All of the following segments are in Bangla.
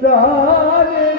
প্রাণের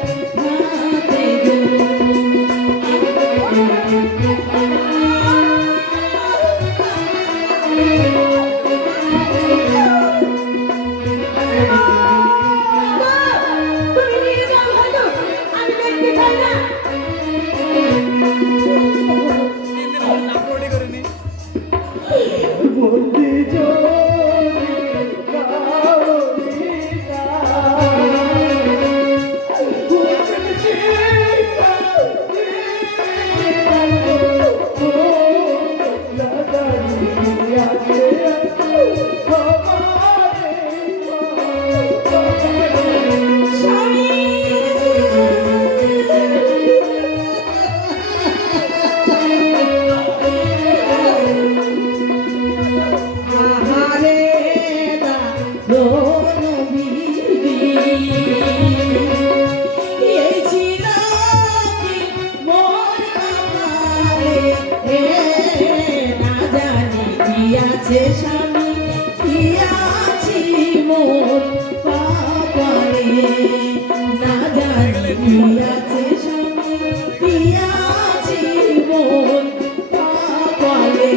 কাছে স্বামী দিয়াছি মোর পাপারে না জানি দিয়াছে স্বামী দিয়াছি মোর পাপারে